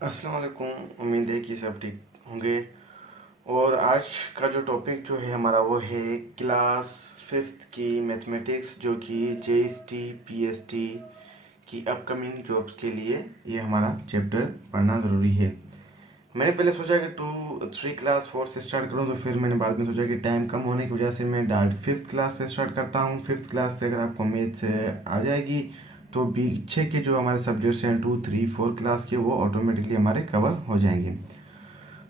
अस्सलाम वालेकुम। उम्मीद है कि सब ठीक होंगे। और आज का जो टॉपिक जो है हमारा वो है क्लास फिफ्थ की मैथमेटिक्स, जो कि जेएसटी पीएसटी की अपकमिंग जॉब्स के लिए ये हमारा चैप्टर पढ़ना ज़रूरी है। मैंने पहले सोचा कि 2 3 क्लास 4 से स्टार्ट करूं, तो फिर मैंने बाद में सोचा कि टाइम कम होने की वजह से मैं डायरेक्ट फिफ्थ क्लास से स्टार्ट करता हूं। फिफ्थ क्लास से अगर आपको मैथ आ जाएगी तो पीछे के जो हमारे सब्जेक्ट्स हैं 2 3 4 क्लास के, वो ऑटोमेटिकली हमारे कवर हो जाएंगे।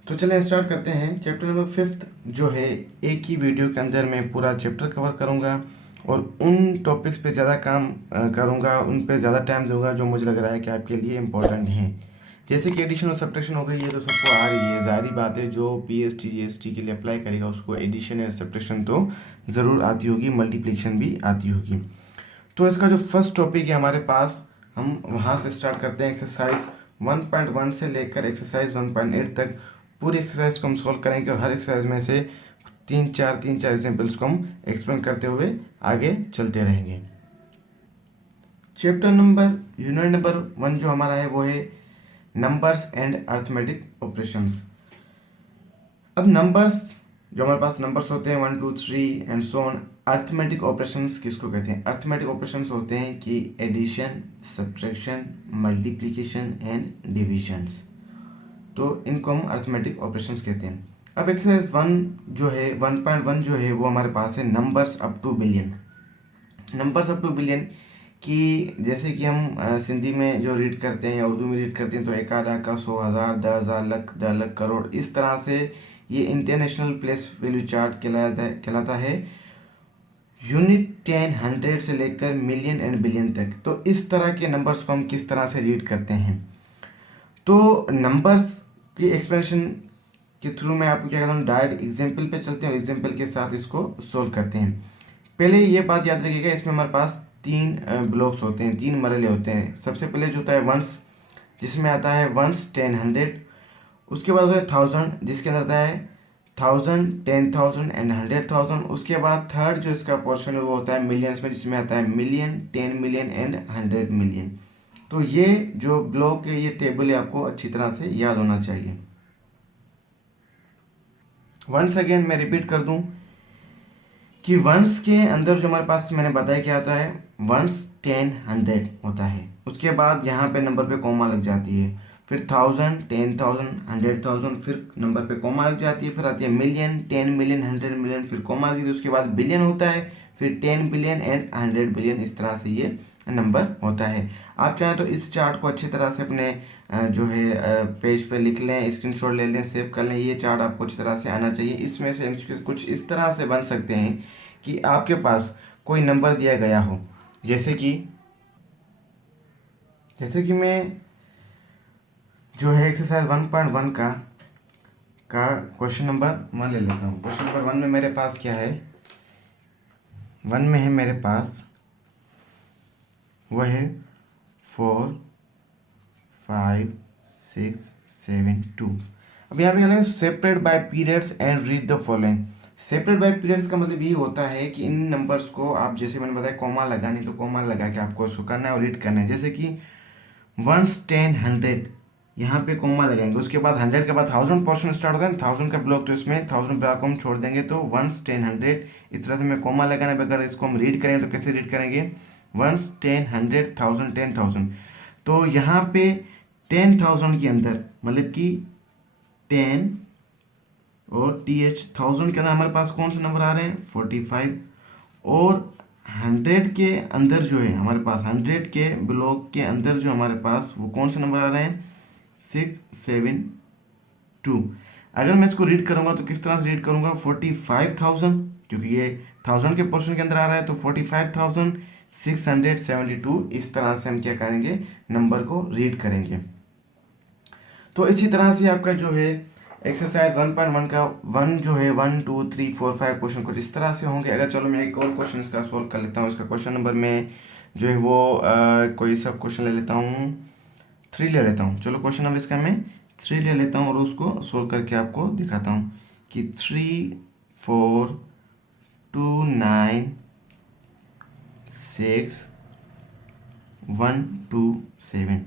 तो चलिए स्टार्ट करते हैं। चैप्टर नंबर फिफ्थ जो है, एक ही वीडियो के अंदर मैं पूरा चैप्टर कवर करूंगा और उन टॉपिक्स पे ज़्यादा काम करूंगा, उन पे ज़्यादा टाइम दूंगा जो मुझे लग रहा है कि आपके लिए इम्पोर्टेंट हैं। जैसे कि एडिशन और सब्ट्रैक्शन हो गई, ये तो सबको आ रही है, ज़ाहिर बात है। जो पीएसटी जीएसटी के लिए अप्लाई करेगा उसको एडिशन और सब्ट्रैक्शन तो ज़रूर आती होगी, मल्टीप्लिकेशन भी आती होगी। तो इसका जो फर्स्ट टॉपिक है हमारे पास, हम वहाँ से स्टार्ट करते हैं। एक्सरसाइज 1.1 से लेकर एक्सरसाइज 1.8 तक पूरी एक्सरसाइज को हम सॉल्व करेंगे और हर एक्सरसाइज में से तीन चार एग्जाम्पल्स को हम एक्सप्लेन करते हुए आगे चलते रहेंगे। चैप्टर नंबर यूनिट नंबर 1 जो हमारा है वो है नंबर्स एंड अर्थमेटिक ऑपरेशंस। अब नंबर्स, जो हमारे पास नंबर्स होते हैं 1 2 3 and so on. Arithmetic operations किसको कहते हैं? अर्थमेटिक ऑपरेशंस होते हैं कि addition, subtraction, multiplication and divisions. तो इनको हम अर्थमेटिक ऑपरेशंस कहते हैं। अब एक्सरसाइज 1 जो है 1.1 जो है वो हमारे पास है numbers up two billion. Numbers up two billion कि जैसे कि हम सिंधी में जो रीड करते हैं या उर्दू में रीड करते हैं, तो 1 लाख का 100,000, 10,000, लाख, 10 लाख, करोड़, इस तरह से ये इंटरनेशनल प्लेस वैल्यू चार्ट कहलाता है। यूनिट 10 100 से लेकर मिलियन एंड बिलियन तक। तो इस तरह के नंबर्स को हम किस तरह से रीड करते हैं? तो नंबर्स की एक्सप्लेनेशन के थ्रू मैं आपको क्या कहता हूँ, डायरेक्ट एग्जाम्पल पे चलते हैं और एग्जाम्पल के साथ इसको सोल्व करते हैं। पहले ये बात याद रखिएगा, इसमें हमारे पास 3 ब्लॉक्स होते हैं, 3 मरहले होते हैं। सबसे पहले जो होता है वंस, जिसमें आता है वंस 10 100। उसके बाद होता है थाउजेंड, जिसके अंदर आता है 1000, 10,000 एंड 100,000। उसके बाद थर्ड जो इसका पोर्शन है वो होता है मिलियंस में, जिसमें आता है मिलियन, 10 मिलियन एंड 100 मिलियन। तो ये जो ब्लॉक है, ये टेबल है, आपको अच्छी तरह से याद होना चाहिए। वंस अगेन मैं रिपीट कर दूं कि वंस के अंदर जो हमारे पास मैंने बताया क्या होता है, वंस 10 100 होता है। उसके बाद यहाँ पे नंबर पे कॉमा लग जाती है, फिर 1000, 10,000, 100,000, फिर नंबर पे कॉमा लग जाती है, फिर आती है मिलियन, 10 मिलियन, 100 मिलियन, फिर कॉमा लगती है। उसके बाद बिलियन होता है, फिर 10 बिलियन एंड 100 बिलियन। इस तरह से ये नंबर होता है। आप चाहें तो इस चार्ट को अच्छी तरह से अपने जो है पेज पे लिख लें, स्क्रीनशॉट ले लें, सेव कर लें। ये चार्ट आपको अच्छी तरह से आना चाहिए। इसमें से MCQ कुछ इस तरह से बन सकते हैं कि आपके पास कोई नंबर दिया गया हो, जैसे कि मैं जो है एक्सरसाइज 1.1 का क्वेश्चन नंबर 1 ले लेता हूँ। क्वेश्चन नंबर 1 में मेरे पास क्या है, 1 में है मेरे पास वह है 4 5 6 7 2। अब यहाँ पे क्या है, separate by periods and read the following. Separate by periods का मतलब ये होता है कि इन नंबर्स को आप, जैसे मैंने बताया कॉमा लगानी, तो कॉमा लगा के आपको उसको करना है और रीड करना है। जैसे कि वंस 10 100, यहाँ पे कॉमा लगाएंगे। उसके बाद 100 के बाद 1000 पोर्शन स्टार्ट होता है, 1000 का ब्लॉक, तो इसमें 1000 ब्लॉक को हम छोड़ देंगे। तो वंस 10 100 इस तरह से मैं कॉमा लगाना है। अगर इसको हम रीड करेंगे तो कैसे रीड करेंगे, वंस 10 100 1000 10,000। तो यहाँ पे 10,000 के अंदर मतलब कि 10 और TH 1000 के अंदर हमारे पास कौन से नंबर आ रहे हैं, 45। और 100 के अंदर जो है हमारे पास, 100 के ब्लॉक के अंदर जो हमारे पास वो कौन से नंबर आ रहे हैं, 6 7 2। अगर मैं इसको रीड करूंगा तो किस तरह से रीड करूंगा, 45,000, क्योंकि ये 1000 के पोर्शन के अंदर आ रहा है, तो 45,672। इस तरह से हम क्या करेंगे, नंबर को रीड करेंगे। तो इसी तरह से आपका जो है एक्सरसाइज 1.1 का 1 जो है 1 2 3 4 5 क्वेश्चन कुछ इस तरह से होंगे। अगर चलो मैं एक और क्वेश्चन इसका सोल्व कर लेता हूँ। इसका क्वेश्चन नंबर में जो है वो कोई सब क्वेश्चन ले लेता हूँ, 3 ले लेता हूँ। चलो क्वेश्चन नंबर इसका मैं 3 ले लेता हूँ और उसको सोल्व करके आपको दिखाता हूँ कि 3 4 2 9 6 1 2 7।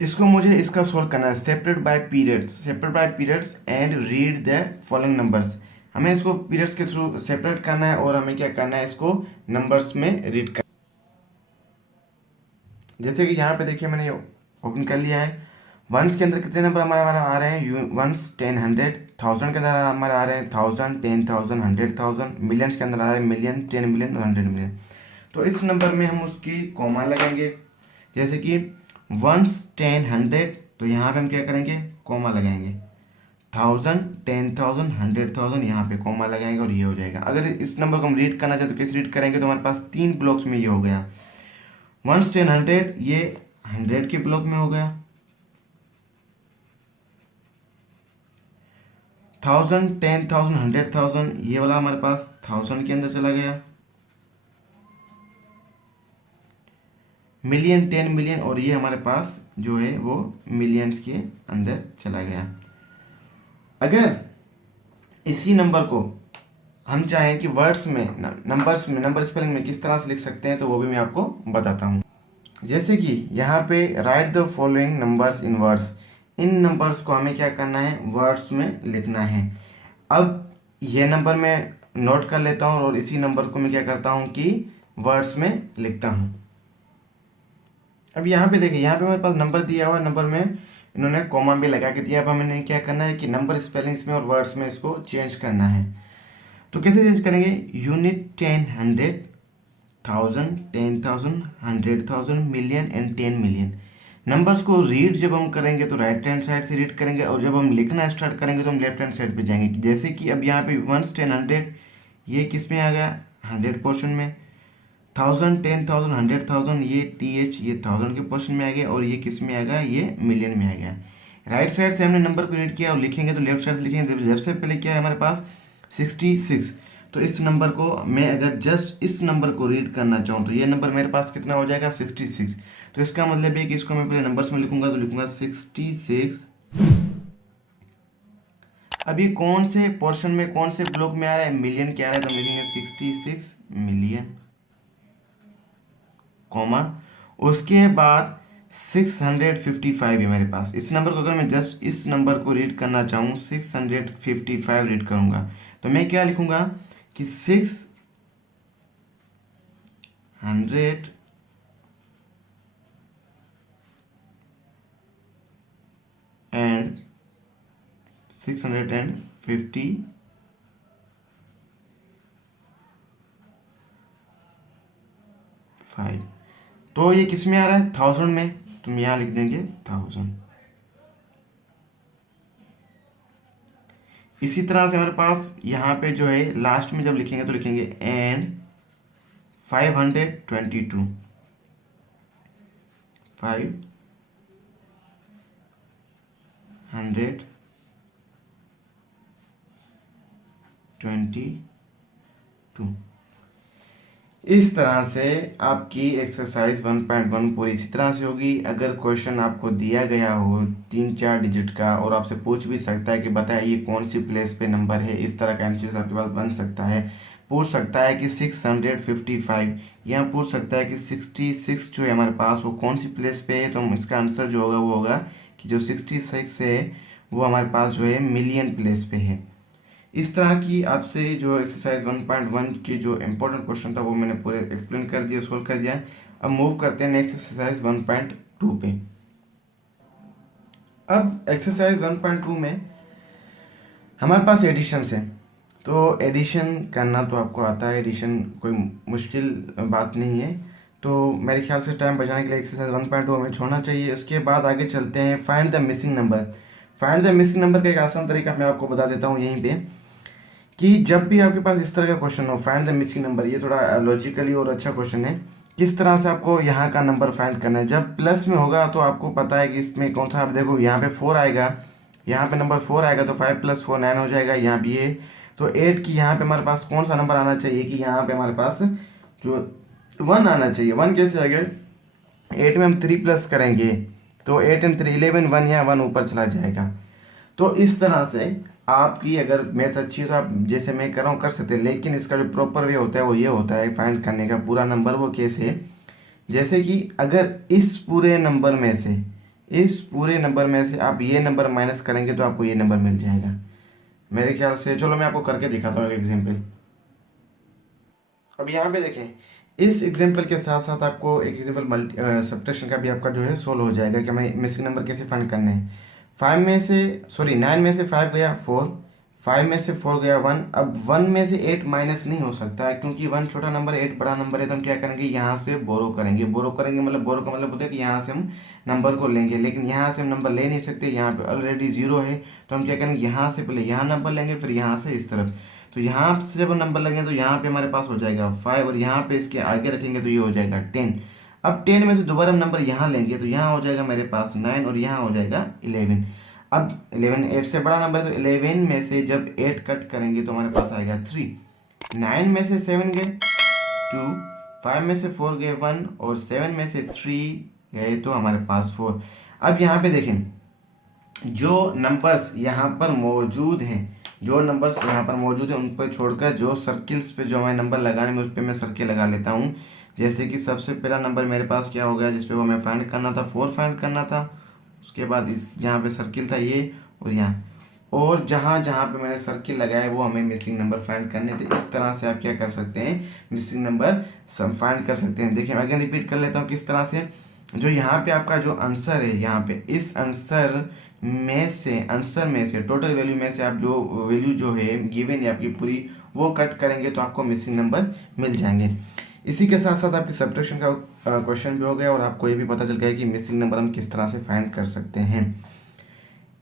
इसको मुझे इसका सोल्व करना है, separate by periods and read the following numbers. हमें इसको पीरियड्स के थ्रू सेपरेट करना है और हमें क्या करना है, इसको नंबर्स में रीड करना। जैसे कि यहाँ पे देखिए मैंने ओपन कर लिया है। वंस के अंदर कितने नंबर हमारे हमारे आ रहे हैं, वंस 10 100, थाउजेंड के अंदर हमारे आ रहे हैं 1000 10,000 100,000, मिलियंस के अंदर आ रहा है मिलियन 10 मिलियन 100 मिलियन। तो इस नंबर में हम उसकी कॉमा लगाएंगे। जैसे कि वंस 10 100, तो यहाँ पे हम क्या करेंगे, कॉमा लगाएंगे। 1000 10,000 100,000, यहाँ पे कॉमा लगाएंगे और ये हो जाएगा। अगर इस नंबर को हम रीड करना चाहते तो कैसे रीड करेंगे, तो हमारे पास 3 ब्लॉक्स में ये हो गया। वंस 10 100, ये 100 के ब्लॉक में हो गया। 1000 10,000 100,000, ये वाला हमारे पास 1000 के अंदर चला गया। मिलियन 10 मिलियन, और ये हमारे पास जो है वो मिलियंस के अंदर चला गया। अगर इसी नंबर को हम चाहें कि वर्ड्स में, नंबर स्पेलिंग में किस तरह से लिख सकते हैं, तो वो भी मैं आपको बताता हूँ। जैसे कि यहाँ पे right the following numbers in words, in numbers को हमें क्या करना है, वर्ड्स में लिखना है। अब ये नंबर मैं नोट कर लेता हूँ और इसी नंबर को मैं क्या करता हूँ कि वर्ड्स में लिखता हूँ। अब यहाँ पे देखिए, यहाँ पे हमारे पास नंबर दिया हुआ है, नंबर में इन्होंने कॉमा भी लगा के दिया। अब हमें क्या करना है कि नंबर स्पेलिंग्स में और वर्ड्स में इसको चेंज करना है। तो कैसे चेंज करेंगे, unit 10 100 1000 10,000 100,000 million and 10 million. Numbers को रीड जब हम करेंगे तो राइट हैंड साइड से रीड करेंगे, और जब हम लिखना स्टार्ट करेंगे तो हम लेफ्ट हैंड साइड पे जाएंगे। जैसे कि अब यहाँ पे वंस 10 100, ये किस में आ गया, 100 पोर्शन में। 1000 10,000 100,000, ये TH, ये 1000 के पोर्शन में आ गया, और ये किस में आ गया, ये मिलियन में आ गया। राइट साइड से हमने नंबर को रीड किया और लिखेंगे तो लेफ्ट साइड से लिखेंगे। लेफ्ट साइड पहले क्या है हमारे पास, 66। तो इस नंबर को मैं अगर जस्ट इस नंबर को रीड करना चाहूँ तो ये नंबर मेरे पास कितना हो जाएगा, 66। तो इसका मतलब है कि इसको मैं पहले नंबर्स में लिखूंगा, तो लिखूंगा 66। अभी कौन से पोर्शन में, कौन से ब्लॉक में आ रहा है, मिलियन के आ रहा है, तो लिखेंगे 66 मिलियन, कॉमा, उसके बाद 655 है मेरे पास। इस नंबर को अगर मैं जस्ट इस नंबर को रीड करना चाहूँ, 655 रीड करूंगा, तो मैं क्या लिखूंगा कि 600 एंड 655। तो ये किस में आ रहा है, 1000 में, तो हम यहाँ लिख देंगे 1000। इसी तरह से हमारे पास यहाँ पे जो है लास्ट में जब लिखेंगे तो लिखेंगे एंड 522, 522। इस तरह से आपकी एक्सरसाइज 1.1 पूरी इसी तरह से होगी। अगर क्वेश्चन आपको दिया गया हो 3-4 डिजिट का और आपसे पूछ भी सकता है कि बताइए ये कौन सी प्लेस पे नंबर है, इस तरह का एमसीक्यू आपके पास बन सकता है। पूछ सकता है कि 655, यहाँ पूछ सकता है कि 66 जो है हमारे पास वो कौन सी प्लेस पे है, तो इसका आंसर जो होगा वो होगा कि जो 66 है वो हमारे पास जो है मिलियन प्लेस पे है। इस तरह की आपसे जो एक्सरसाइज 1.1 के जो इम्पोर्टेंट क्वेश्चन था वो मैंने पूरे एक्सप्लेन कर दिया, सोल्व कर दिया। अब मूव करते हैं नेक्स्ट एक्सरसाइज 1.2 पे। अब एक्सरसाइज 1.2 में हमारे पास एडिशन है, तो एडिशन करना तो आपको आता है, एडिशन कोई मुश्किल बात नहीं है। तो मेरे ख्याल से टाइम बचाने के लिए एक्सरसाइज 1.2 में छोड़ना चाहिए। उसके बाद आगे चलते हैं find the missing number. Find the missing number का एक आसान तरीका मैं आपको बता देता हूँ यहीं पे, कि जब भी आपके पास इस तरह का क्वेश्चन हो फाइंड द मिसिंग नंबर, ये थोड़ा लॉजिकली और अच्छा क्वेश्चन है। किस तरह से आपको यहाँ का नंबर फाइंड करना है, जब प्लस में होगा तो आपको पता है कि इसमें कौन सा, आप देखो यहाँ पे 4 आएगा, यहाँ पे नंबर 4 आएगा, तो 5 + 4 9 हो जाएगा। यहाँ भी ये तो 8 की यहाँ पे हमारे पास कौन सा नंबर आना चाहिए कि यहाँ पे हमारे पास जो 1 आना चाहिए। 1 कैसे आएगा, 8 में हम 3 प्लस करेंगे तो 8 and 3 11, 1 यहाँ 1 ऊपर चला जाएगा। तो इस तरह से आपकी अगर मैथ अच्छी है तो आप जैसे मैं कर रहा हूँ कर सकते हैं, लेकिन इसका जो प्रॉपर वे होता है वो ये होता है फाइंड करने का पूरा नंबर। वो कैसे, जैसे कि अगर इस पूरे नंबर में से इस पूरे नंबर में से आप ये नंबर माइनस करेंगे तो आपको ये नंबर मिल जाएगा मेरे ख्याल से। चलो मैं आपको करके दिखाता हूँ एक एग्जाम्पल। अब यहाँ पे देखें, इस एग्जाम्पल के साथ साथ आपको एक एग्जाम्पल सब्ट्रैक्शन का भी आपका जो है सोल्व हो जाएगा कि हमें मिसिंग नंबर कैसे फाइंड करने हैं। 9 में से 5 गया 4, 5 में से 4 गया 1। अब 1 में से 8 माइनस नहीं हो सकता है क्योंकि 1 छोटा नंबर है, 8 बड़ा नंबर है। तो हम क्या करेंगे, यहाँ से बोरो करेंगे। बोरो करेंगे मतलब बोरो का मतलब होता है कि यहाँ से हम नंबर को लेंगे, लेकिन यहाँ से हम नंबर ले नहीं सकते, यहाँ पे ऑलरेडी 0 है। तो हम क्या करेंगे, यहाँ से पहले यहाँ नंबर लेंगे, फिर यहाँ से इस तरफ। तो यहाँ से जब नंबर लगेंगे तो यहाँ पे हमारे पास हो जाएगा 5, और यहाँ पे इसके आगे रखेंगे तो ये हो जाएगा 10। अब 10 में से दोबारा हम नंबर यहाँ लेंगे तो यहाँ हो जाएगा मेरे पास 9, और यहाँ हो जाएगा 11। अब 11 8 से बड़ा नंबर है, तो 11 में से जब 8 कट करेंगे तो हमारे पास आएगा 3। 9 में से 7 गए 2, 5 में से 4 गए 1, और 7 में से 3 गए तो हमारे पास 4। अब यहाँ पे देखें, जो नंबर्स यहाँ पर मौजूद हैं, जो नंबर्स यहाँ पर मौजूद हैं उन पर छोड़कर जो सर्किल्स पे जो हमें नंबर लगाने में उस पर मैं सर्किल लगा लेता हूँ। जैसे कि सबसे पहला नंबर मेरे पास क्या हो गया, जिस पे वो हमें फाइंड करना था, 4 फाइंड करना था। उसके बाद इस यहाँ पे सर्किल था ये, और यहाँ, और जहाँ जहाँ पे मैंने सर्किल लगाया वो हमें मिसिंग नंबर फाइंड करने थे। इस तरह से आप क्या कर सकते हैं, मिसिंग नंबर सब फाइंड कर सकते हैं। देखिए मैं अगेन रिपीट कर लेता हूँ किस तरह से। जो यहाँ पे आपका जो आंसर है, यहाँ पे इस आंसर में से टोटल वैल्यू में से आप जो वैल्यू जो है गिवन है आपकी पूरी, वो कट करेंगे तो आपको मिसिंग नंबर मिल जाएंगे। इसी के साथ साथ आपकी सब्ट्रैक्शन का क्वेश्चन भी हो गया, और आपको ये भी पता चल गया कि मिसिंग नंबर हम किस तरह से फाइंड कर सकते हैं।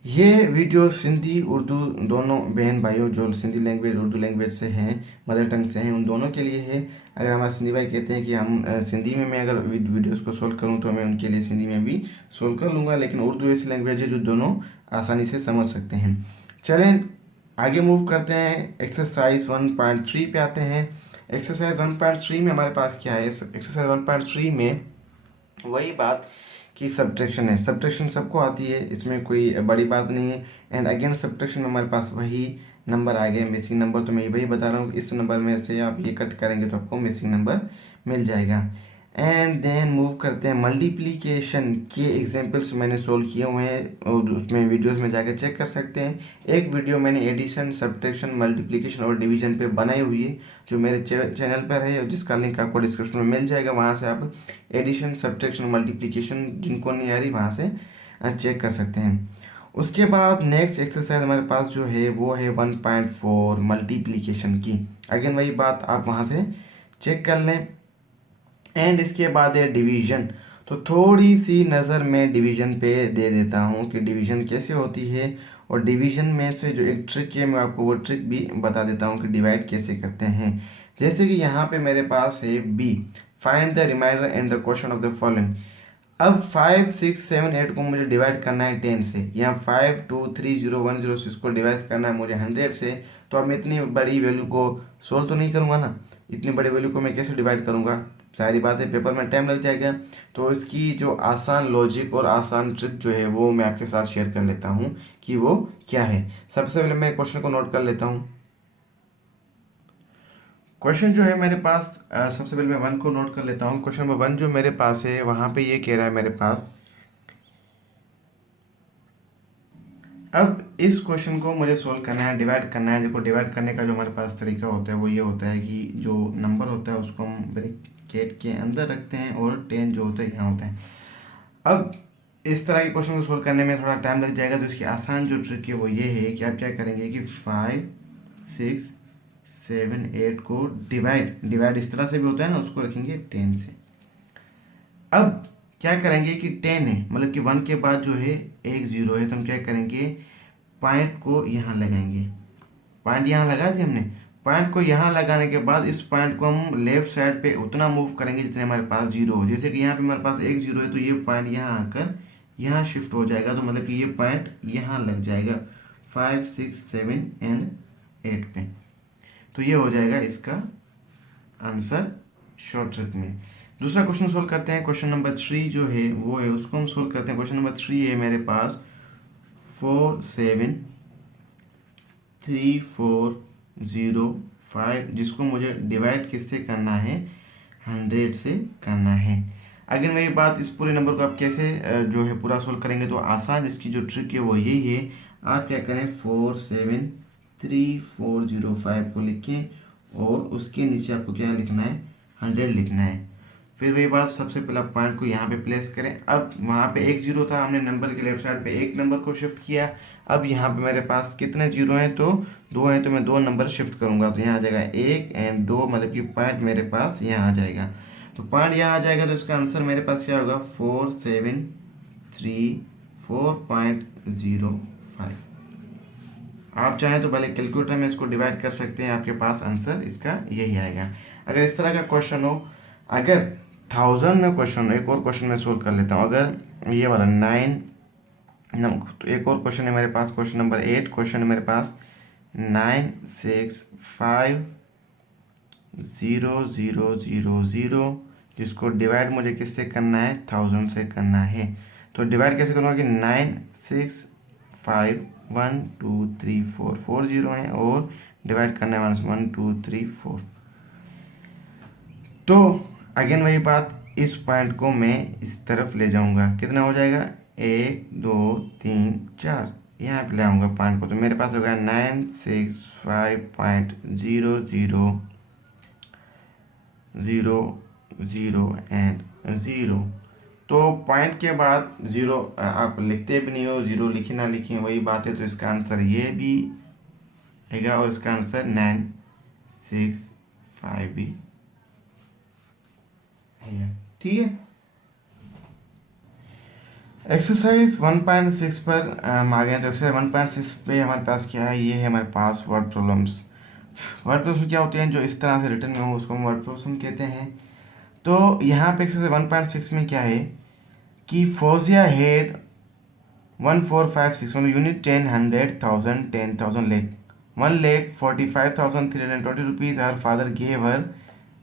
ये वीडियो सिंधी उर्दू दोनों बहन भाइयों जो सिंधी लैंग्वेज उर्दू लैंग्वेज से हैं, मदर टंग से हैं, उन दोनों के लिए है। अगर हमारे सिंधी भाई कहते हैं कि हम सिंधी में मैं अगर वीडियोस को सोल्व करूं तो मैं उनके लिए सिंधी में भी सोल्व कर लूँगा, लेकिन उर्दू ऐसी लैंग्वेज है जो दोनों आसानी से समझ सकते हैं। चलें आगे मूव करते हैं, एक्सरसाइज 1.3 पे आते हैं। एक्सरसाइज 1.3 में हमारे पास क्या है, एक्सरसाइज 1.3 में वही बात कि सब्ट्रैक्शन है। सब्ट्रैक्शन सबको आती है, इसमें कोई बड़ी बात नहीं है। एंड अगेन सब्ट्रैक्शन में हमारे पास वही नंबर आ गए मिसिंग नंबर। तो मैं वही बता रहा हूँ कि इस नंबर में से आप ये कट करेंगे तो आपको मिसिंग नंबर मिल जाएगा। एंड देन मूव करते हैं, मल्टीप्लिकेशन के एग्जांपल्स मैंने सोल्व किए हुए हैं और उसमें वीडियोस में जाकर चेक कर सकते हैं। एक वीडियो मैंने एडिशन, सब्ट्रैक्शन, मल्टीप्लिकेशन और डिवीजन पे बनाई हुई है जो मेरे चैनल पर है, और जिसका लिंक आपको डिस्क्रिप्शन में मिल जाएगा। वहाँ से आप एडिशन, सब्ट्रैक्शन, मल्टीप्लिकेशन जिनको नहीं आ रही वहाँ से चेक कर सकते हैं। उसके बाद नेक्स्ट एक्सरसाइज हमारे पास जो है वो है 1.4 मल्टीप्लिकेशन की। अगेन वही बात, आप वहाँ से चेक कर लें। एंड इसके बाद है डिवीजन। तो थोड़ी सी नज़र मैं डिवीजन पे दे देता हूँ कि डिवीजन कैसे होती है, और डिवीजन में से जो एक ट्रिक है मैं आपको वो ट्रिक भी बता देता हूँ कि डिवाइड कैसे करते हैं। जैसे कि यहाँ पे मेरे पास है B, find the remainder and the question of the following. अब 5 6 7 8 को मुझे डिवाइड करना है 10 से। यहाँ 5 2 3 0 1 0 6 को डिवाइड करना है मुझे 100 से। तो अब मैं इतनी बड़ी वैल्यू को सोल्व तो नहीं करूँगा ना, इतनी बड़ी वैल्यू को मैं कैसे डिवाइड करूँगा, सारी बात है पेपर में टाइम लग जाएगा। तो इसकी जो आसान लॉजिक और आसान ट्रिक जो है वो मैं आपके साथ शेयर कर लेता हूँ कि वो क्या है। सबसे पहले मैं क्वेश्चन को नोट कर लेता हूँ। क्वेश्चन जो है मेरे पास, सबसे पहले मैं 1 को नोट कर लेता हूँ। क्वेश्चन नंबर 1 जो मेरे पास है वहाँ पे ये कह रहा है मेरे पास, अब इस क्वेश्चन को मुझे सोल्व करना है, डिवाइड करना है। देखो डिवाइड करने का जो हमारे पास तरीका होता है वो ये होता है कि जो नंबर होता है उसको हम ब्रैकेट के अंदर रखते हैं, और 10 जो होता है यहाँ होता है। अब इस तरह के क्वेश्चन को सोल्व करने में थोड़ा टाइम लग जाएगा, तो इसकी आसान जो ट्रिक है वो ये है कि आप क्या करेंगे कि 5 6 7 8 को डिवाइड इस तरह से भी होता है ना, उसको रखेंगे 10 से। अब क्या करेंगे कि 10 है मतलब कि 1 के बाद जो है एक 0 है, तो हम क्या करेंगे, पॉइंट को यहाँ लगाएंगे। पॉइंट यहाँ लगा दिया हमने। पॉइंट को यहाँ लगाने के बाद इस पॉइंट को हम लेफ्ट साइड पे उतना मूव करेंगे जितने हमारे पास 0 हो। जैसे कि यहाँ पे हमारे पास एक 0 है, तो ये पॉइंट यहाँ आकर यहाँ शिफ्ट हो जाएगा, तो मतलब कि ये पॉइंट यहाँ लग जाएगा 5 6 7 एंड 8 पे। तो ये हो जाएगा इसका आंसर शॉर्ट ट्रिक में। दूसरा क्वेश्चन सोल्व करते हैं। क्वेश्चन नंबर 3 जो है वो है, उसको हम सोल्व करते हैं। क्वेश्चन नंबर 3 है मेरे पास 4 7 3 4 0 5, जिसको मुझे डिवाइड किससे करना है, 100 से करना है। अगर वही बात, इस पूरे नंबर को आप कैसे जो है पूरा सोल्व करेंगे, तो आसान इसकी जो ट्रिक है वो यही है। आप क्या करें, 473405 को लिखें और उसके नीचे आपको क्या लिखना है, 100 लिखना है। फिर वही बात, सबसे पहले पॉइंट को यहाँ पे प्लेस करें। अब वहाँ पे एक जीरो था, हमने नंबर के लेफ्ट साइड पे एक नंबर को शिफ्ट किया। अब यहाँ पे मेरे पास कितने जीरो हैं, तो 2 हैं, तो मैं 2 नंबर शिफ्ट करूँगा, तो यहाँ आ जाएगा 1 एंड 2, मतलब कि पॉइंट मेरे पास यहाँ आ जाएगा। तो पॉइंट यहाँ आ जाएगा, तो इसका आंसर मेरे पास क्या होगा, 4734.05। आप चाहें तो भले कैलकुलेटर में इसको डिवाइड कर सकते हैं, आपके पास आंसर इसका यही आएगा। अगर इस तरह का क्वेश्चन हो, अगर 1000 में क्वेश्चन, एक और क्वेश्चन मैं सोल्व कर लेता हूँ। अगर ये वाला 9 तो एक और क्वेश्चन है मेरे पास, क्वेश्चन नंबर 8। क्वेश्चन है मेरे पास 9650000, जिसको डिवाइड मुझे किससे करना है, 1000 से करना है। तो डिवाइड कैसे करूँगा कि 9651234 4 जीरो है और डिवाइड करना है 1 2 3 4। तो अगेन वही बात, इस पॉइंट को मैं इस तरफ ले जाऊंगा, कितना हो जाएगा, 1 2 3 4, यहाँ पे ले आऊँगा पॉइंट को, तो मेरे पास होगा 965.000 तो पॉइंट के बाद जीरो आप लिखते भी नहीं हो, जीरो लिखे ना लिखे वही बात है। तो इसका आंसर ये भी है और इसका आंसर 965 भी है। ठीक है, एक्सरसाइज 1.6 पर हम आ गए। तो एक्सरसाइज 1.6 पे हमारे पास क्या है, ये है हमारे पास वर्ड प्रॉब्लम्स। वर्ड प्रॉब्लम्स क्या होते हैं, जो इस तरह से रिटर्न में हो उसको हम वर्ड प्रॉब्लम कहते हैं। तो यहाँ पे एक्सरसाइज 1.6 में क्या है कि फौजिया हेड 1456 मतलब unit 10 100,000 10,000 lakh 1,45,320 rupees her father gave her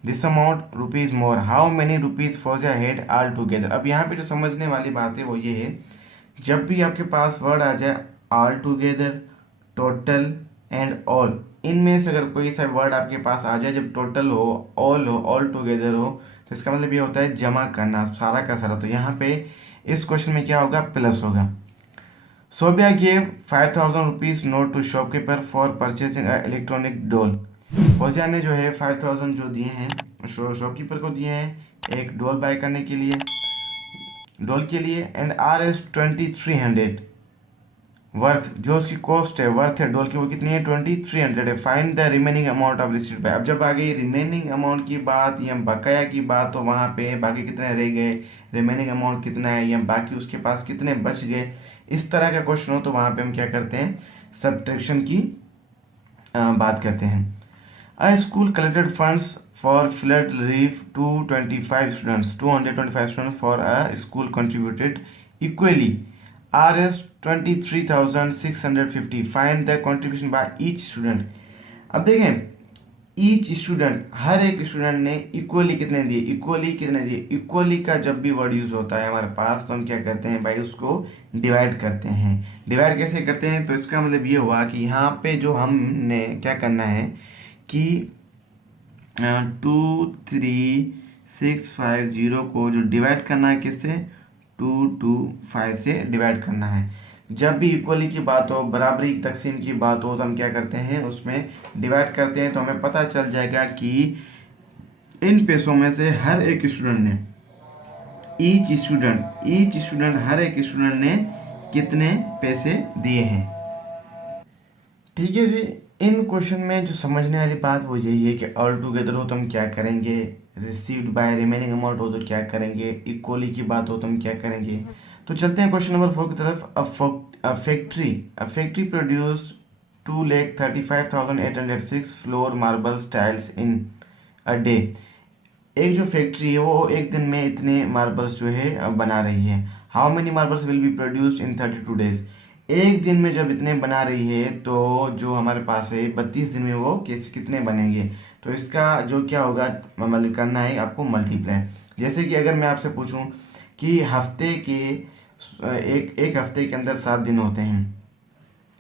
this amount rupees more, how many rupees Fauzia head all together। अब यहाँ पे जो समझने वाली बात है वो ये है, जब भी आपके पास वर्ड आ जाए all together, total and all, इनमें से अगर कोई सा वर्ड आपके पास आ जाए, जब टोटल हो, ऑल टुगेदर हो, तो इसका मतलब ये होता है जमा करना सारा का सारा। तो यहाँ पे इस क्वेश्चन में क्या होगा, प्लस होगा। Sobia gave 5,000 rupees note to shopkeeper for purchasing electronic doll. Fauzia ने जो है 5,000 जो दिए हैं शॉपकीपर को दिए हैं एक डॉल बाय करने के लिए, डॉल के लिए। एंड Rs 2300 वर्थ, जो उसकी कॉस्ट है, वर्थ है डॉल की, वो कितनी है, 2300 है। Find the remaining amount of receipt by. अब जब आ गई रिमेनिंग अमाउंट की बात या बकाया की बात, तो वहाँ पे बाकी कितने रह गए, रिमेनिंग अमाउंट कितना है, या बाकी उसके पास कितने बच गए, इस तरह का क्वेश्चन हो तो वहाँ पे हम क्या करते हैं, सब्ट्रैक्शन की बात करते हैं। अ school collected funds for flood relief 225 students for a school contributed equally Rs 23,650। Find the contribution by each student. अब देखें, ईच स्टूडेंट, हर एक स्टूडेंट ने इक्वली कितने दिए, इक्वली का जब भी वर्ड यूज होता है हमारे पास, तो हम क्या करते हैं भाई, उसको डिवाइड करते हैं। डिवाइड कैसे करते हैं, तो इसका मतलब ये हुआ कि यहाँ पे जो हमने क्या करना है कि 23650 को जो डिवाइड करना है किससे, 225 से डिवाइड करना है। जब भी इक्वली की बात हो, बराबरी तकसीम की बात हो, तो हम क्या करते हैं, उसमें डिवाइड करते हैं। तो हमें पता चल जाएगा कि इन पैसों में से हर एक स्टूडेंट ने, ईच स्टूडेंट हर एक स्टूडेंट ने कितने पैसे दिए हैं। ठीक है जी, इन क्वेश्चन में जो समझने वाली बात वो यही है कि ऑल टुगेदर हो तो हम क्या करेंगे, रिसीव्ड बाय रिमेनिंग अमाउंट हो तो क्या करेंगे, इक्वली की बात हो तो हम क्या करेंगे। तो चलते हैं क्वेश्चन नंबर 4 की तरफ। A factory produce 2,35,806 floor marble tiles in a day. एक जो फैक्ट्री है वो एक दिन में इतने मार्बल्स जो है बना रही है। How many marbles will be produced in 32 days. एक दिन में जब इतने बना रही है, तो जो हमारे पास है 32 दिन में वो कितने बनेंगे। तो इसका जो क्या होगा, मतलब करना है आपको मल्टीप्लाई। जैसे कि अगर मैं आपसे पूछूं कि हफ्ते के एक हफ्ते के अंदर 7 दिन होते हैं,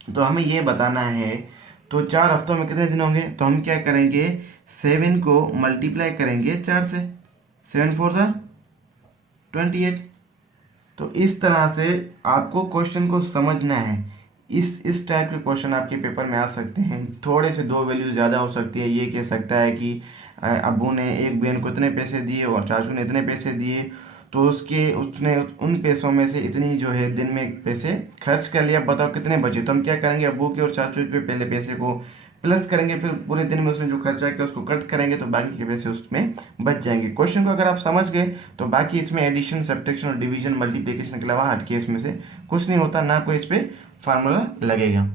तो हमें ये बताना है तो 4 हफ्तों में कितने दिन होंगे। तो हम क्या करेंगे, 7 को मल्टीप्लाई करेंगे 4 से, 7 4 सा 28। तो इस तरह से आपको क्वेश्चन को समझना है। इस टाइप के क्वेश्चन आपके पेपर में आ सकते हैं। थोड़े से दो वैल्यू ज़्यादा हो सकती है। ये कह सकता है कि अब्बू ने एक बहन को इतने पैसे दिए और चाचू ने इतने पैसे दिए, तो उसने उन पैसों में से इतनी जो है दिन में पैसे खर्च कर लिया, बताओ कितने बचे। तो हम क्या करेंगे, अब्बू के और चाचू के पहले पैसे को प्लस करेंगे, फिर पूरे दिन में उसने जो खर्चा किया उसको कट करेंगे, तो बाकी के पैसे उसमें बच जाएंगे। क्वेश्चन को अगर आप समझ गए तो बाकी इसमें एडिशन, सब्ट्रैक्शन और डिवीजन, मल्टीप्लिकेशन के अलावा हटके इसमें से कुछ नहीं होता, ना कोई इस पर फार्मूला लगेगा।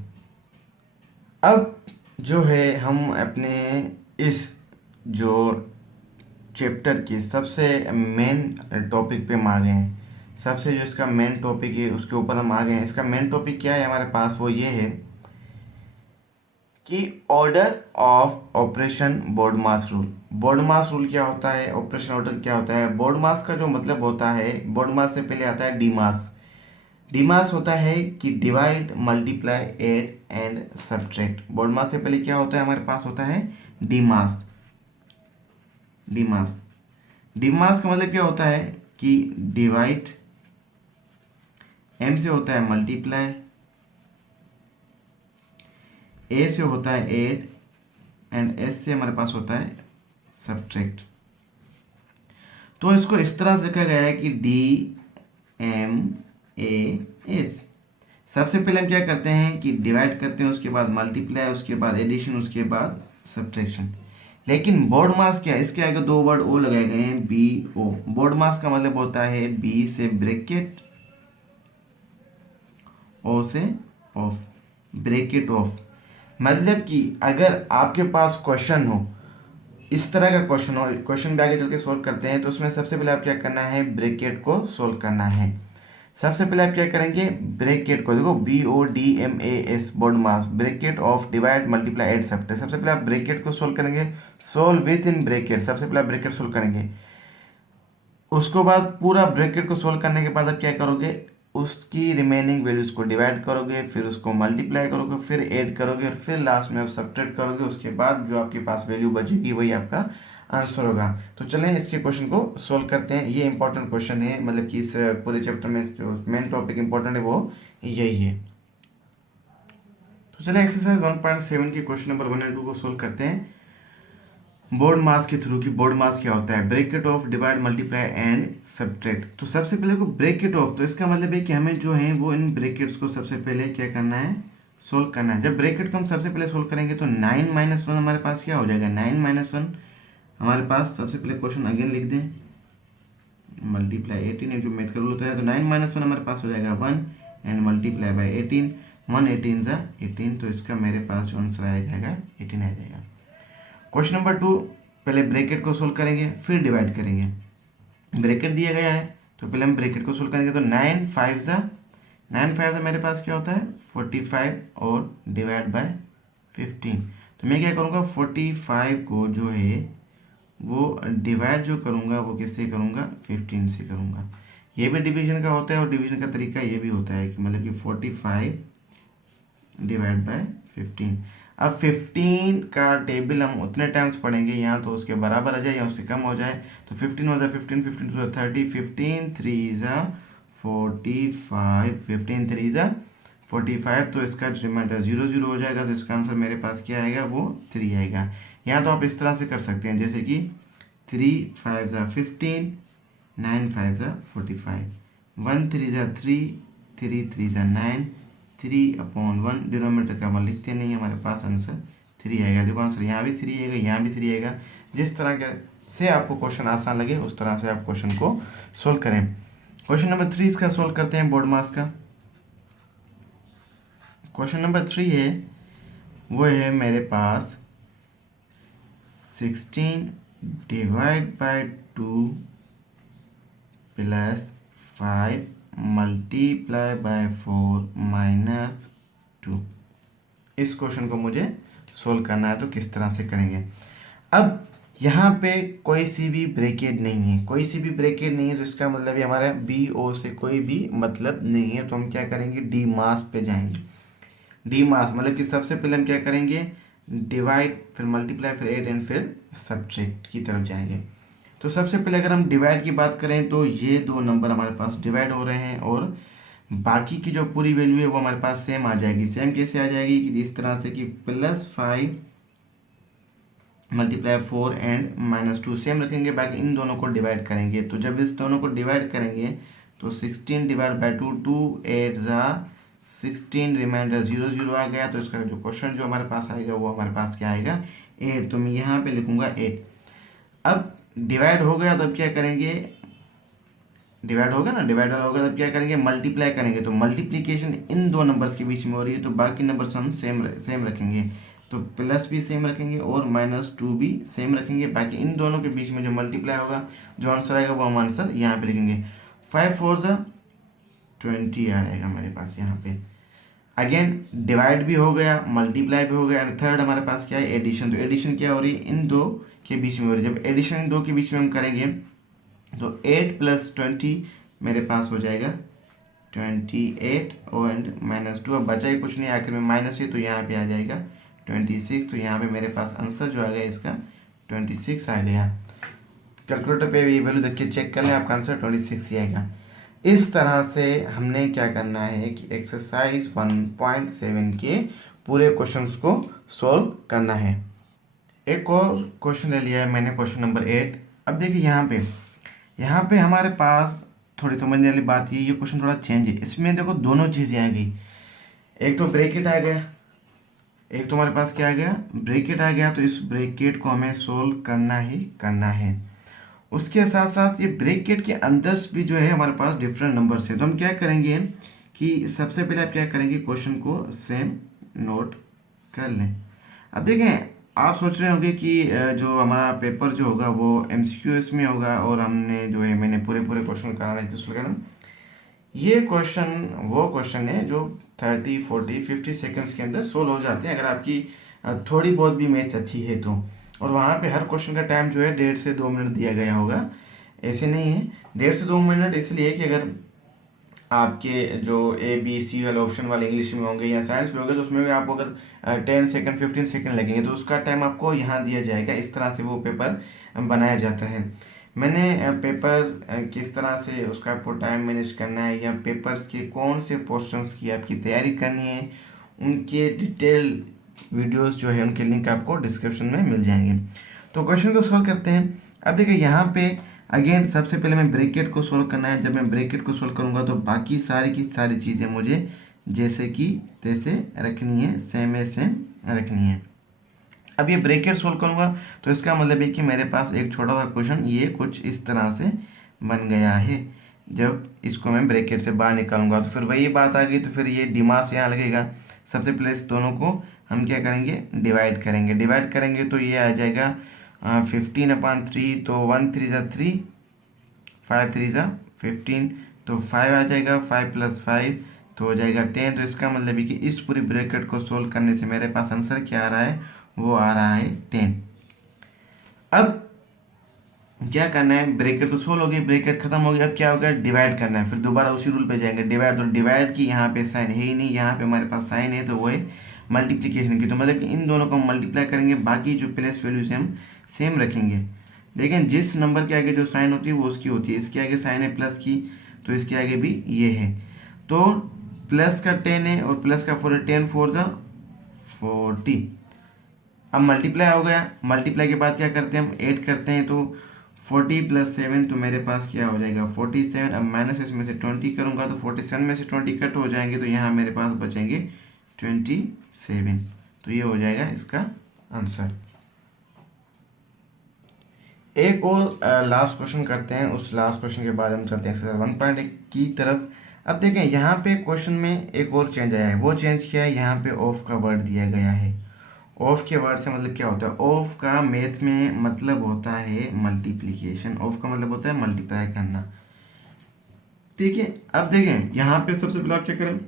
अब जो है हम अपने इस जो चैप्टर के सबसे मेन टॉपिक पे हम आ गए हैं। सबसे जो इसका मेन टॉपिक है उसके ऊपर हम आ गए हैं। इसका मेन टॉपिक क्या है हमारे पास, वो ये है कि order of operation board mass rule. Board mass rule क्या होता है, ऑपरेशन ऑर्डर क्या होता है। बोर्ड मास का जो मतलब होता है, बोर्ड मास से पहले आता है डी मास। डी मास होता है कि divide, multiply, add and subtract. BODMAS से पहले क्या होता है हमारे पास, होता है DMAS. DMAS, DMAS का मतलब क्या होता है कि डिवाइड, एम से होता है मल्टीप्लाई, ए से होता है एड एंड एस से हमारे पास होता है सब्ट्रैक्ट। तो इसको इस तरह से लिखा गया है कि डी एम ए एस। सबसे पहले हम क्या करते हैं कि डिवाइड करते हैं, उसके बाद मल्टीप्लाई, उसके बाद एडिशन, उसके बाद सब्ट्रैक्शन। लेकिन बोर्ड मास क्या है, इसके आगे दो वर्ड ओ लगाए गए हैं, बी ओ। बोर्ड मास का मतलब होता है बी से ब्रैकेट, ओ से ऑफ, ब्रैकेट ऑफ। मतलब कि अगर आपके पास क्वेश्चन हो, इस तरह का क्वेश्चन हो, क्वेश्चन भी आगे चल के सोल्व करते हैं, तो उसमें सबसे पहले आप क्या करना है, ब्रैकेट को सोल्व करना है। सबसे पहले आप क्या करेंगे, ब्रैकेट को, देखो B O D M A S, BODMAS, bracket of, divide, multiply, add, subtract. सबसे पहले आप ब्रैकेट को सोल्व करेंगे, सोल्व विथ इन ब्रैकेट। सबसे पहले आप ब्रैकेट सोल्व करेंगे, उसके बाद पूरा ब्रैकेट को सोल्व करने के बाद आप क्या करोगे, उसकी रिमेनिंग वैल्यूज को डिवाइड करोगे, फिर उसको मल्टीप्लाई करोगे, फिर ऐड करोगे और फिर लास्ट में आप सब्ट्रैक्ट करोगे। उसके बाद जो आपके पास वैल्यू बचेगी वही आपका आंसर होगा। तो चलें इसके क्वेश्चन को सोल्व करते हैं। ये इंपॉर्टेंट क्वेश्चन है, मतलब कि इस पूरे चैप्टर में जो मेन टॉपिक इंपॉर्टेंट है वो यही है। तो चलें एक्सरसाइज 1.7 के क्वेश्चन नंबर 1 और 2 को सोल्व करते हैं बोर्ड मास के थ्रू। की बोर्ड मास क्या होता है, bracket of, divide, multiply and subtract. तो सबसे पहले को ब्रैकेट ऑफ, तो इसका मतलब है कि हमें जो है वो इन ब्रैकेट्स को सबसे पहले क्या करना है, सोल्व करना है। जब ब्रैकेट को हम सबसे पहले सोल्व करेंगे तो 9 - 1 हमारे पास क्या हो जाएगा, 9 - 1 हमारे पास। सबसे पहले क्वेश्चन अगेन लिख दें, मल्टीप्लाई 18 इंटू मैथ का रूल होता है, तो 9 - 1 हमारे पास हो जाएगा 1 एंड मल्टीप्लाई बाई 18, 1 18 ज़ा 18, तो इसका मेरे पास जो आंसर आ जाएगा 18 आ जाएगा। क्वेश्चन नंबर 2, पहले ब्रैकेट को सोल्व करेंगे फिर डिवाइड करेंगे। ब्रैकेट दिया गया है तो पहले हम ब्रैकेट को सोल्व करेंगे, तो 9 5 ज़ा मेरे पास क्या होता है 45 और डिवाइड बाय 15। तो मैं क्या करूँगा 45 को जो है वो डिवाइड जो करूँगा वो किससे करूँगा, 15 से करूँगा। ये भी डिवीजन का होता है और डिवीजन का तरीका ये भी होता है कि मतलब कि 45 डिवाइड बाय 15। अब 15 का टेबल हम उतने टाइम्स पढ़ेंगे यहाँ तो उसके बराबर आ जाए या उससे कम हो जाए। तो 15 हो जाए 15, 15 टू 30, 15 3 ज़ा 45, 15 3 ज़ा 45, तो इसका रिमाइंडर 0 0 हो जाएगा। तो इसका आंसर मेरे पास क्या आएगा, वो 3 आएगा। यहाँ तो आप इस तरह से कर सकते हैं, जैसे कि 3 5 ज़ा 15, 9 5 ज़ा 45, 1 3 ज़ा 3, 3 3 ज़ा 9, 3/1, डिनोमिनेटर का हम लिखते नहीं, हमारे पास आंसर 3 आएगा। देखो आंसर यहाँ भी 3 आएगा, यहाँ भी 3 आएगा। जिस तरह के से आपको क्वेश्चन आसान लगे उस तरह से आप क्वेश्चन को सोल्व करें। क्वेश्चन नंबर 3 इसका सोल्व करते हैं बोर्ड मास का। क्वेश्चन नंबर 3 है वो है मेरे पास 16 divide by 2 plus 5 multiply by 4 minus 2। इस क्वेश्चन को मुझे सोल्व करना है, तो किस तरह से करेंगे। अब यहाँ पे कोई सी भी ब्रैकेट नहीं है, कोई सी भी ब्रैकेट नहीं है, तो इसका मतलब ये हमारा बी ओ से कोई भी मतलब नहीं है। तो हम क्या करेंगे, डी मास पे जाएंगे। डी मास मतलब कि सबसे पहले हम क्या करेंगे, डिवाइड, फिर मल्टीप्लाई, फिर एड एंड फिर सब्ट्रैक्ट की तरफ जाएंगे। तो सबसे पहले अगर हम डिवाइड की बात करें तो ये दो नंबर हमारे पास डिवाइड हो रहे हैं और बाकी की जो पूरी वैल्यू है वो हमारे पास सेम आ जाएगी। सेम कैसे आ जाएगी कि इस तरह से कि +5 × 4 एंड -2 सेम रखेंगे, बाकी इन दोनों को डिवाइड करेंगे। तो जब इस दोनों को डिवाइड करेंगे तो 16/2 2 8 ज़ा 16, रिमाइंडर 0 0 आ गया। तो इसका जो क्वेश्चन जो हमारे पास आएगा वो हमारे पास क्या आएगा 8। तो मैं यहाँ पे लिखूंगा 8। अब डिवाइड हो गया तो अब क्या करेंगे, डिवाइड होगा ना, डिवाइड होगा तब क्या करेंगे मल्टीप्लाई करेंगे। तो मल्टीप्लीकेशन इन दो नंबर्स के बीच में हो रही है तो बाकी नंबर्स हम सेम रखेंगे। तो प्लस भी सेम रखेंगे और -2 भी सेम रखेंगे। बाकी इन दोनों के बीच में जो मल्टीप्लाई होगा, जो आंसर आएगा वो हम आंसर यहाँ पे लिखेंगे। 5 4 ज़ा 20 आएगा मेरे पास यहाँ पे। अगेन डिवाइड भी हो गया, मल्टीप्लाई भी हो गया एंड थर्ड हमारे पास क्या है एडिशन। तो एडिशन क्या हो रही है इन दो के बीच में हो रही है। जब एडिशन इन दो के बीच में हम करेंगे तो 8 + 20 मेरे पास हो जाएगा 28 और -2। अब बचा ही कुछ नहीं, आखिर में माइनस है तो यहाँ पे आ जाएगा 26। तो यहाँ पे मेरे पास आंसर जो आ गया इसका 26 आ गया। कैलकुलेटर पे ये वैल्यू देखिए चेक कर लें, आपका आंसर 26 ही आएगा। इस तरह से हमने क्या करना है कि एक्सरसाइज 1.7 के पूरे क्वेश्चंस को सॉल्व करना है। एक और क्वेश्चन ले लिया है मैंने, क्वेश्चन नंबर 8। अब देखिए यहाँ पे हमारे पास थोड़ी समझने वाली बात ये क्वेश्चन थोड़ा चेंज है। इसमें देखो दोनों चीज़ें आ गई, एक तो ब्रैकेट आ गया, एक तो हमारे पास क्या आ गया ब्रैकेट आ गया। तो इस ब्रैकेट को हमें सोल्व करना ही करना है। उसके साथ साथ ये ब्रैकेट के अंदर भी जो है हमारे पास डिफरेंट नंबर है। तो हम क्या करेंगे कि सबसे पहले आप क्या करेंगे क्वेश्चन को सेम नोट कर लें। अब देखें, आप सोच रहे होंगे कि जो हमारा पेपर जो होगा वो MCQ में होगा और हमने जो है मैंने पूरे क्वेश्चन कराना है किस वगैरह। ये क्वेश्चन वो क्वेश्चन है जो 30 40 50 सेकंड्स के अंदर सोल्व हो जाते हैं अगर आपकी थोड़ी बहुत भी मैथ्स अच्छी है तो। और वहाँ पे हर क्वेश्चन का टाइम जो है 1.5 से 2 मिनट दिया गया होगा, ऐसे नहीं है 1.5 से 2 मिनट इसलिए कि अगर आपके जो ABC वाले ऑप्शन वाले इंग्लिश में होंगे या साइंस में होंगे तो उसमें भी आपको अगर 10 सेकंड 15 सेकंड लगेंगे तो उसका टाइम आपको यहाँ दिया जाएगा। इस तरह से वो पेपर बनाया जाता है। मैंने पेपर किस तरह से उसका आपको टाइम मैनेज करना है या पेपर्स के कौन से पोर्शंस की आपकी तैयारी करनी है, उनके डिटेल वीडियोस जो है उनके लिंक आपको डिस्क्रिप्शन में मिल जाएंगे। तो क्वेश्चन को सॉल्व करते हैं। अब देखिए यहाँ पे अगेन सबसे पहले मैं ब्रैकेट को सोल्व करना है। जब मैं ब्रैकेट को सोल्व करूँगा तो बाकी सारी की सारी चीज़ें मुझे जैसे कि तैसे रखनी है, सेम रखनी है। अब ये ब्रैकेट सोल्व करूँगा तो इसका मतलब है कि मेरे पास एक छोटा सा क्वेश्चन ये कुछ इस तरह से बन गया है। जब इसको मैं ब्रैकेट से बाहर निकालूंगा तो फिर वही बात आ गई, तो फिर ये दिमाग यहाँ लगेगा। सबसे पहले इस दोनों को हम क्या करेंगे डिवाइड करेंगे तो ये आ जाएगा 15/3। तो 1 3 ज़ा 3, 5 3 ज़ा 15, तो 5 आ जाएगा। 5 + 5 तो हो जाएगा 10। तो इसका मतलब है कि इस पूरी ब्रैकेट को सोल्व करने से मेरे पास आंसर क्या आ रहा है, वो आ रहा है 10। अब क्या करना है, ब्रैकेट तो सोल्व हो गई, ब्रैकेट खत्म हो गई। अब क्या होगा डिवाइड करना है, फिर दोबारा उसी रूल पे जाएंगे डिवाइड। तो डिवाइड की यहाँ पे साइन है ही नहीं, यहाँ पे हमारे पास साइन है तो वो है मल्टीप्लीकेशन की। तो मतलब कि इन दोनों को मल्टीप्लाई करेंगे, बाकी जो प्लेस वैल्यूज हम सेम रखेंगे। लेकिन जिस नंबर के आगे जो साइन होती है वो उसकी होती है। इसके आगे साइन है प्लस की तो इसके आगे भी ये है। तो प्लस का 10 है और प्लस का 4 है, 10 4 ज़ा 40। अब मल्टीप्लाई हो गया, मल्टीप्लाई के बाद क्या करते हैं हम ऐड करते हैं। तो 40 + 7 तो मेरे पास क्या हो जाएगा 47। अब माइनस इसमें से 20 करूंगा तो 47 में से 20 कट हो जाएंगे तो यहाँ मेरे पास बचेंगे 27। तो ये हो जाएगा इसका आंसर। एक और लास्ट क्वेश्चन करते हैं, उस लास्ट क्वेश्चन के बाद हम चलते हैं एक्सरसाइज 1.1 की तरफ। अब देखें यहाँ पे क्वेश्चन में एक और चेंज आया है। वो चेंज क्या है, यहाँ पे ऑफ का वर्ड दिया गया है। ऑफ के वर्ड से मतलब क्या होता है, ऑफ का मैथ में मतलब होता है मल्टीप्लीकेशन। ऑफ का मतलब होता है मल्टीप्लाई करना, ठीक है। अब देखें यहाँ पे सबसे पहले आप क्या करें,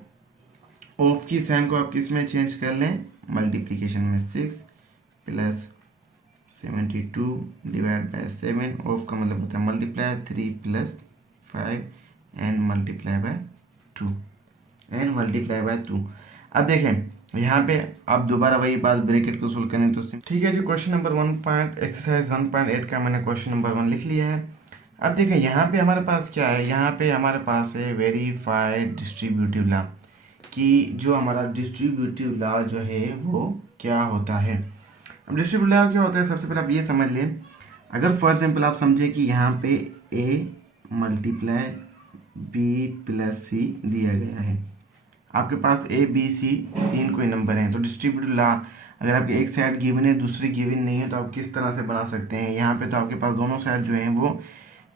ऑफ की साइन को आप किस में चेंज कर लें, मल्टीप्लीकेशन में। 6 + 72 / 7। ऑफ का मतलब होता है मल्टीप्लाई। 3 + 5 एंड मल्टीप्लाई बाय 2 अब देखें यहाँ पे आप दोबारा वही बात ब्रैकेट को सोल्व करें तो ठीक है जी। क्वेश्चन नंबर 1 एक्सरसाइज 1.8 का मैंने क्वेश्चन नंबर 1 लिख लिया है। अब देखें यहाँ पे हमारे पास क्या है, यहाँ पे हमारे पास है वेरीफाइड डिस्ट्रीब्यूटिव लॉ, कि जो हमारा डिस्ट्रीब्यूटिव लॉ जो है वो क्या होता है। अब डिस्ट्रीब्यूटिव लॉ क्या होता है, सबसे पहले आप ये समझ लें, अगर फॉर एग्जाम्पल आप समझे कि यहाँ पे a मल्टीप्लाई बी प्लस सी दिया गया है, आपके पास ए बी सी 3 कोई नंबर हैं, तो डिस्ट्रीब्यूटिव लॉ अगर आपके एक साइड गिवन है दूसरी गिवन नहीं है तो आप किस तरह से बना सकते हैं। यहाँ पे तो आपके पास दोनों साइड जो है वो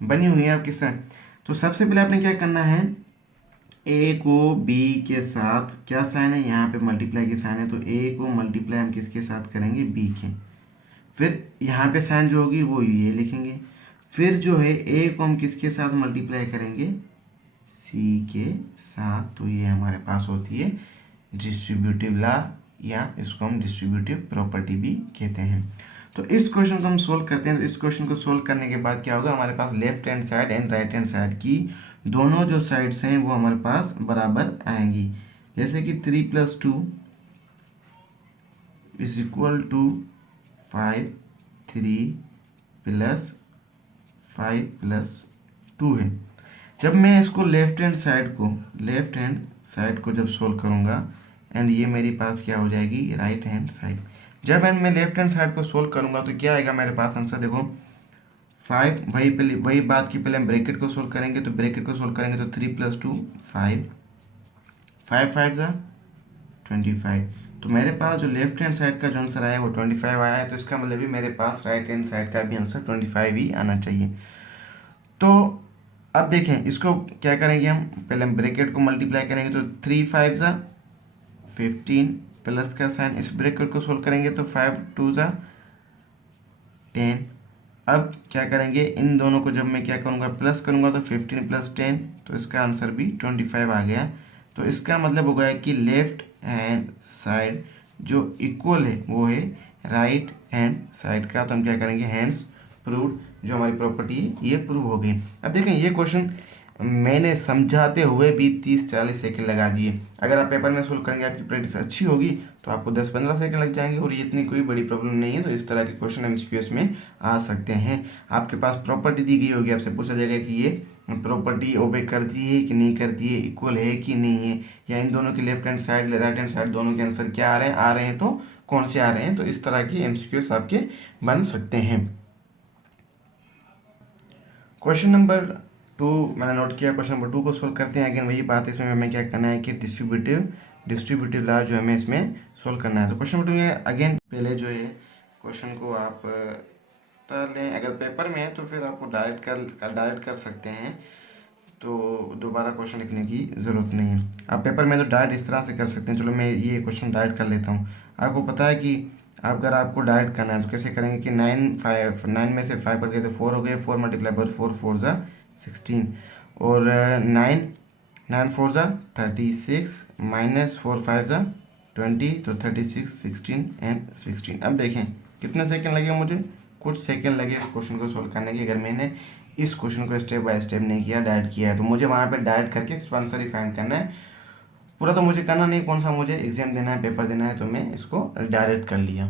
बनी हुई है, आप किस तरह, तो सबसे पहले आपने क्या करना है, ए को बी के साथ क्या साइन है, यहाँ पे मल्टीप्लाई के साइन है, तो ए को मल्टीप्लाई हम किसके साथ करेंगे, बी के, फिर यहाँ पे साइन जो होगी वो ये लिखेंगे, फिर जो है ए को हम किसके साथ मल्टीप्लाई करेंगे, सी के साथ, तो ये हमारे पास होती है डिस्ट्रीब्यूटिव लॉ, या इसको हम डिस्ट्रीब्यूटिव प्रॉपर्टी भी कहते हैं। तो इस क्वेश्चन को हम सोल्व करते हैं। तो इस क्वेश्चन को सोल्व करने के बाद क्या होगा, हमारे पास left hand side and right hand side की दोनों जो साइड्स हैं वो हमारे पास बराबर आएंगी। जैसे कि 3 + 2 = 5, 3 + 5 + 2 है। जब मैं इसको लेफ्ट हैंड साइड को जब सोल्व करूंगा, एंड ये मेरे पास क्या हो जाएगी, राइट हैंड साइड, जब मैं लेफ्ट हैंड साइड को सोल्व करूंगा तो क्या आएगा मेरे पास आंसर, देखो 5, वही बात की पहले हम ब्रैकेट को सोल्व करेंगे, तो ब्रैकेट को सोल्व करेंगे तो 3 + 2 5, 5 5 25, तो मेरे पास जो लेफ्ट हैंड साइड का जो आंसर आया है वो 25 आया है, तो इसका मतलब भी मेरे पास राइट हैंड साइड का भी आंसर 25 ही आना चाहिए। तो अब देखें इसको क्या करेंगे, हम पहले हम ब्रैकेट को मल्टीप्लाई करेंगे, तो 3 5 15 प्लस का साइन, इस ब्रैकेट को सोल्व करेंगे तो 5 2 10। अब क्या करेंगे, इन दोनों को जब मैं क्या करूँगा, प्लस करूँगा तो 15 + 10, तो इसका आंसर भी 25 आ गया। तो इसका मतलब हो गया कि लेफ्ट हैंड साइड जो इक्वल है वो है राइट हैंड साइड का, तो हम क्या करेंगे, हैंड्स प्रूव्ड, जो हमारी प्रॉपर्टी है ये प्रूव हो गई। अब देखें ये क्वेश्चन मैंने समझाते हुए भी 30-40 सेकंड लगा दिए। अगर आप पेपर में सोल्व करेंगे, आपकी प्रैक्टिस अच्छी होगी तो आपको 10-15 सेकंड लग जाएंगे, और ये इतनी कोई बड़ी प्रॉब्लम नहीं है। तो इस तरह के क्वेश्चन एमसीक्यूएस में आ सकते हैं। आपके पास प्रॉपर्टी दी गई होगी, आपसे पूछा जाएगा कि ये प्रॉपर्टी ओबे करती है कि नहीं करती है, इक्वल है कि नहीं है, या इन दोनों की left hand side right hand side दोनों के आंसर क्या आ रहे हैं तो कौन से आ रहे हैं। तो इस तरह के एमसीक्यूएस आपके बन सकते हैं। क्वेश्चन नंबर 2 मैंने नोट किया, क्वेश्चन नंबर 2 को सोल्व करते हैं। अगेन वही बात है, इसमें हमें क्या करना है कि डिस्ट्रीब्यूटिव लॉ जो हमें इसमें सोल्व करना है। तो क्वेश्चन नंबर 2 में अगेन पहले जो है क्वेश्चन को आप कर लें, अगर पेपर में है तो फिर आपको डायरेक्ट कर सकते हैं, तो दोबारा क्वेश्चन लिखने की ज़रूरत नहीं है। आप पेपर में तो डायरेक्ट इस तरह से कर सकते हैं। चलो मैं ये क्वेश्चन डायरेक्ट कर लेता हूँ। आपको पता है कि अगर आपको डायरेक्ट करना है तो कैसे करेंगे कि 9 में से 5 कट गए तो 4 हो गए, 4 × 4 4 = 16, और 9 4 = 36 -4 5 = 20, तो 36 16 एंड 16। अब देखें कितने सेकंड लगे मुझे, कुछ सेकंड लगे इस क्वेश्चन को सोल्व करने के। अगर मैंने इस क्वेश्चन को स्टेप बाय स्टेप नहीं किया, डायरेक्ट किया है, तो मुझे वहाँ पे डायरेक्ट करके सिर्फ आंसर ही फाइंड करना है। पूरा तो मुझे करना नहीं, कौन सा मुझे एग्जाम देना है, पेपर देना है, तो मैं इसको डायरेक्ट कर लिया।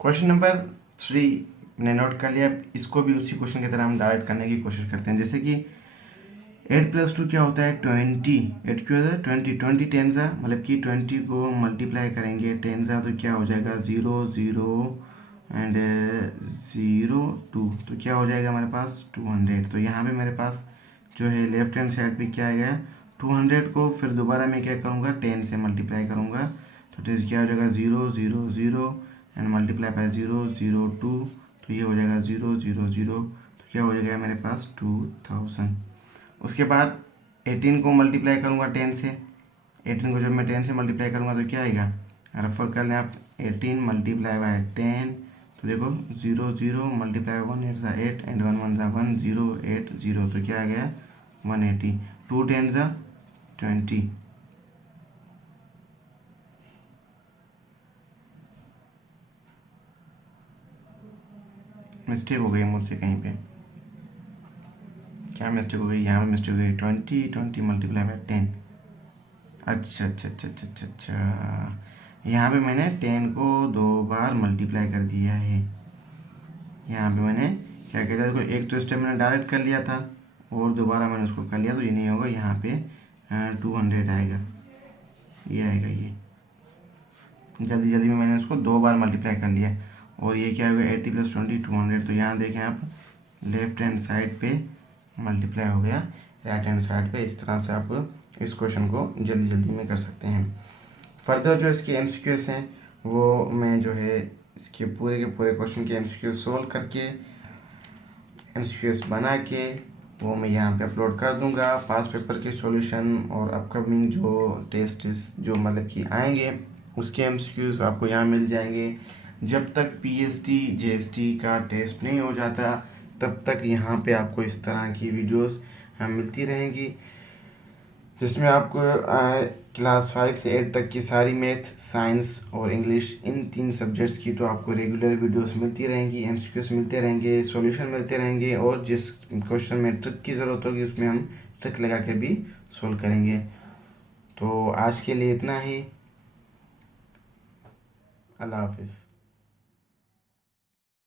क्वेश्चन नंबर 3 मैंने नोट कर लिया, इसको भी उसी क्वेश्चन की तरह हम डायरेक्ट करने की कोशिश करते हैं। जैसे कि 8 + 2 क्या होता है, 20, 8 क्यों होता है 20, 20 10 मतलब कि 20 को मल्टीप्लाई करेंगे 10 तो क्या हो जाएगा 0 0 एंड 0 2, तो क्या हो जाएगा हमारे पास 200। तो यहाँ पे मेरे पास जो है लेफ्ट हैंड साइड पे क्या आएगा 200 को, फिर दोबारा मैं क्या करूँगा 10 से मल्टीप्लाई करूँगा, तो क्या हो जाएगा 0 0 0 एंड मल्टीप्लाई बाय 0 0 2, तो ये हो जाएगा 0 0 0, तो क्या हो जाएगा मेरे पास 2000। उसके बाद 18 को मल्टीप्लाई करूँगा 10 से, 18 को जब मैं 10 से मल्टीप्लाई करूँगा तो क्या आएगा, रेफर कर लें आप 18 × 10, तो देखो 0 0 मल्टीप्लाई 1 8 = 8 एंड 1 1 = 1 0 8 0, तो क्या आ गया 180, 2 10 = 20। मिस्टेक हो गई मुझसे कहीं पे, क्या मिस्टेक हो गई, यहाँ पे मिस्टेक हो गई 20 20 × 10। अच्छा अच्छा अच्छा अच्छा अच्छा अच्छा, यहाँ पे मैंने 10 को 2 बार मल्टीप्लाई कर दिया है। यहाँ पे मैंने क्या कहते हैं, इसको एक तो स्टेप मैंने डायरेक्ट कर लिया था और दोबारा मैंने उसको कर लिया, तो ये नहीं होगा, यहाँ पे 200 आएगा, ये आएगा, ये जल्दी जल्दी में मैंने उसको 2 बार मल्टीप्लाई कर लिया। और ये क्या होगा, 80 + 20 200। तो यहाँ देखें आप, लेफ्ट हैंड साइड पे मल्टीप्लाई हो गया राइट हैंड साइड पे। इस तरह से आप इस क्वेश्चन को जल्दी जल्दी में कर सकते हैं। फर्दर जो इसके एमसीक्यूज हैं वो मैं जो है इसके पूरे के पूरे क्वेश्चन के एमसीक्यूज सोल्व करके, एमसीक्यूज बना के वो मैं यहाँ पे अपलोड कर दूंगा। पास पेपर के सॉल्यूशन और अपकमिंग जो टेस्ट जो मतलब कि आएंगे उसके एमसीक्यूज आपको यहाँ मिल जाएंगे। जब तक पीएसटी जीएसटी का टेस्ट नहीं हो जाता तब तक यहाँ पे आपको इस तरह की वीडियोस मिलती रहेंगी, जिसमें आपको क्लास 5 से 8 तक की सारी मैथ, साइंस और इंग्लिश, इन 3 सब्जेक्ट्स की तो आपको रेगुलर वीडियोस मिलती रहेंगी, एमसीक्यूज मिलते रहेंगे, सॉल्यूशन मिलते रहेंगे, और जिस क्वेश्चन में ट्रिक की ज़रूरत होगी उसमें हम ट्रिक लगा के भी सोल्व करेंगे। तो आज के लिए इतना ही। अल्लाह हाफिज़।